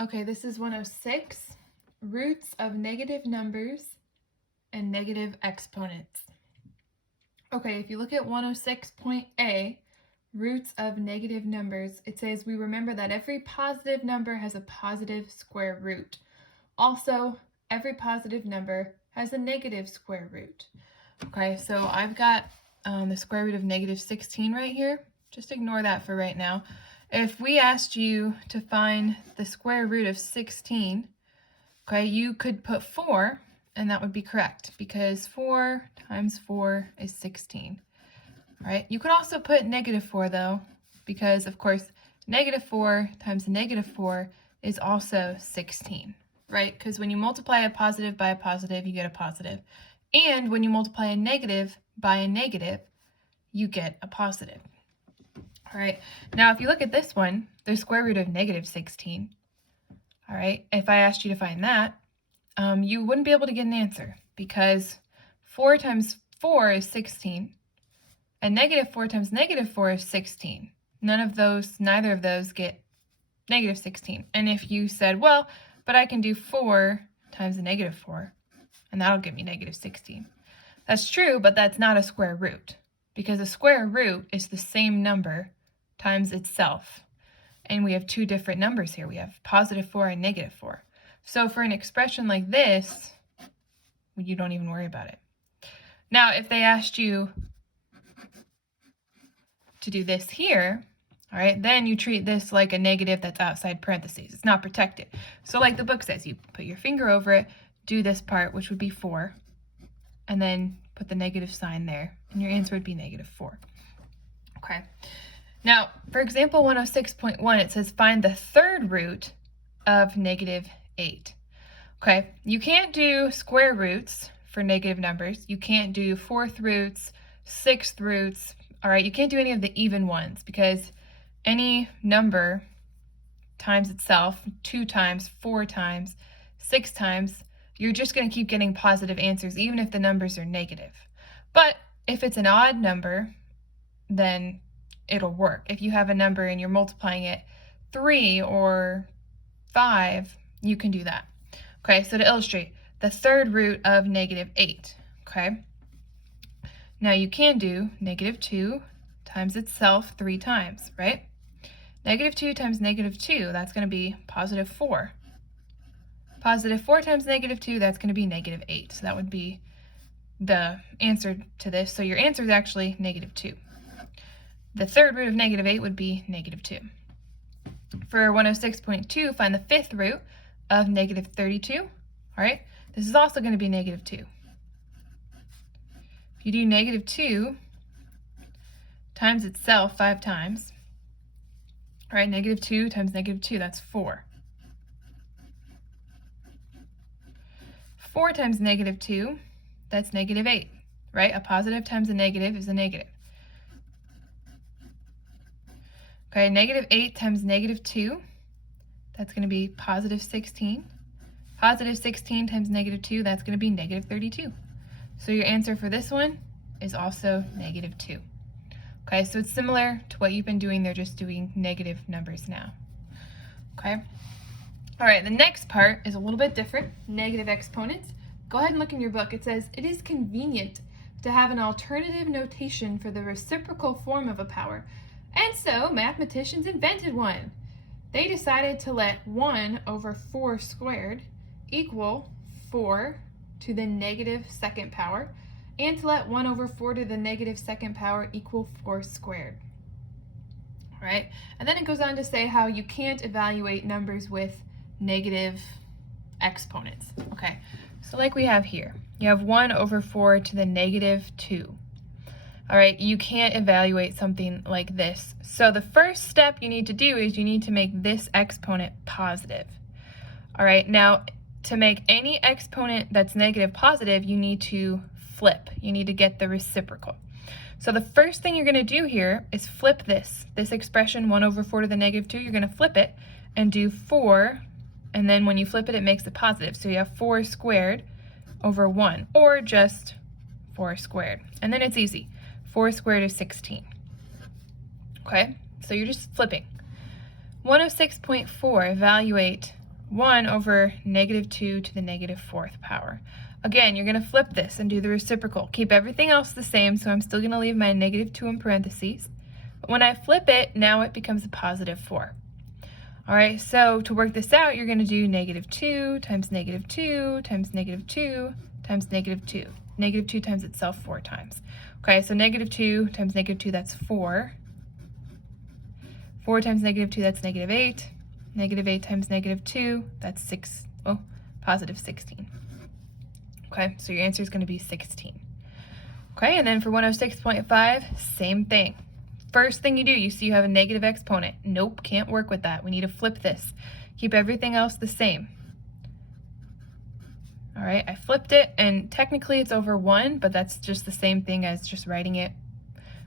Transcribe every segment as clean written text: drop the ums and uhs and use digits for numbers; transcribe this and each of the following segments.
Okay, this is 106, roots of negative numbers and negative exponents. Okay, if you look at 106.A, roots of negative numbers, it says we remember that every positive number has a positive square root. Also, every positive number has a negative square root. Okay, so I've got the square root of negative 16 right here. Just ignore that for right now. If we asked you to find the square root of 16, okay, you could put 4, and that would be correct, because 4 times 4 is 16. Right? You could also put negative 4, though, because, of course, negative 4 times negative 4 is also 16, right? Because when you multiply a positive by a positive, you get a positive. And when you multiply a negative by a negative, you get a positive. All right, now if you look at this one, the square root of negative 16, all right, if I asked you to find that, you wouldn't be able to get an answer, because 4 times 4 is 16, and negative 4 times negative 4 is 16. Neither of those get negative 16. And if you said, well, but I can do 4 times a negative 4, and that'll give me negative 16. That's true, but that's not a square root, because a square root is the same number times itself. And we have two different numbers here. We have positive 4 and negative 4. So for an expression like this, you don't even worry about it. Now, if they asked you to do this here, all right, then you treat this like a negative that's outside parentheses. It's not protected. So like the book says, you put your finger over it, do this part, which would be 4, and then put the negative sign there, and your answer would be negative 4. Okay. Now, for example, 106.1, it says find the third root of negative 8. Okay, you can't do square roots for negative numbers. You can't do fourth roots, sixth roots. All right, you can't do any of the even ones, because any number times itself 2 times, 4 times, 6 times, you're just going to keep getting positive answers, even if the numbers are negative. But if it's an odd number, then it'll work. If you have a number and you're multiplying it 3 or 5, you can do that. Okay, so to illustrate, the third root of negative 8, okay? Now you can do negative 2 times itself 3 times, right? Negative 2 times negative 2, that's going to be positive 4. Positive 4 times negative 2, that's going to be negative 8. So that would be the answer to this. So your answer is actually negative 2. The third root of negative 8 would be negative 2. For 106.2, find the fifth root of negative 32. All right, this is also going to be negative 2. If you do negative 2 times itself 5 times, all right, negative 2 times negative 2, that's 4. 4 times negative 2, that's negative 8, right? A positive times a negative is a negative. Okay, negative 8 times negative 2, that's going to be positive 16. Positive 16 times negative 2, that's going to be negative 32. So your answer for this one is also negative 2. Okay, so it's similar to what you've been doing. They're just doing negative numbers now. Okay. All right, the next part is a little bit different, negative exponents. Go ahead and look in your book. It says, it is convenient to have an alternative notation for the reciprocal form of a power. And so mathematicians invented one. They decided to let 1 over 4 squared equal 4 to the negative second power, and to let 1 over 4 to the negative second power equal 4 squared. All right, and then it goes on to say how you can't evaluate numbers with negative exponents. Okay, so like we have here, you have 1 over 4 to the negative 2. All right, you can't evaluate something like this. So the first step you need to do is you need to make this exponent positive. All right, now to make any exponent that's negative positive, you need to flip. You need to get the reciprocal. So the first thing you're going to do here is flip this expression 1 over 4 to the negative 2. You're going to flip it and do 4, and then when you flip it, it makes it positive. So you have 4 squared over 1, or just 4 squared. And then it's easy. 4 squared is 16. Okay, so you're just flipping. 106.4, evaluate 1 over negative 2 to the negative 4th power. Again, you're going to flip this and do the reciprocal. Keep everything else the same, so I'm still going to leave my negative 2 in parentheses. But when I flip it, now it becomes a positive 4. All right, so to work this out, you're going to do negative 2 times negative 2 times negative 2 times negative 2. Negative 2 times itself 4 times. Okay, so negative 2 times negative 2, that's 4. 4 times negative 2, that's negative 8. Negative 8 times negative 2, that's positive 16. Okay, so your answer is going to be 16. Okay, and then for 106.5, same thing. First thing you do, you see you have a negative exponent. Nope, can't work with that. We need to flip this. Keep everything else the same. All right, I flipped it, and technically it's over 1, but that's just the same thing as just writing it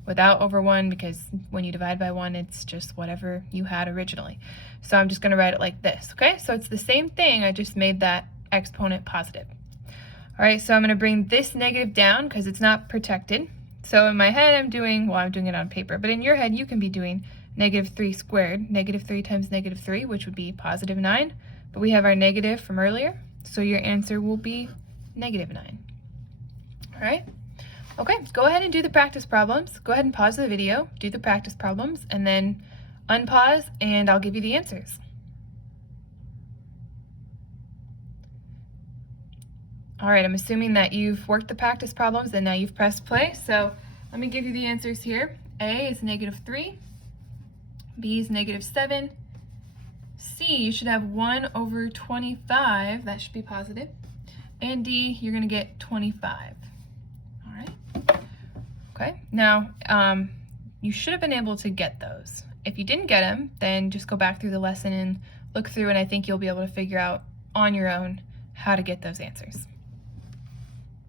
without over 1, because when you divide by 1, it's just whatever you had originally. So I'm just going to write it like this, okay? So it's the same thing, I just made that exponent positive. All right, so I'm going to bring this negative down because it's not protected. So in my head, I'm doing it on paper, but in your head, you can be doing negative 3 squared, negative 3 times negative 3, which would be positive 9. But we have our negative from earlier, so your answer will be negative 9. All right? Okay, go ahead and do the practice problems. Go ahead and pause the video, do the practice problems, and then unpause, and I'll give you the answers. All right, I'm assuming that you've worked the practice problems and now you've pressed play. So let me give you the answers here. A is negative 3. B is negative 7. C, you should have 1 over 25. That should be positive. And D, you're going to get 25. All right. Okay, now you should have been able to get those. If you didn't get them, then just go back through the lesson and look through, and I think you'll be able to figure out on your own how to get those answers.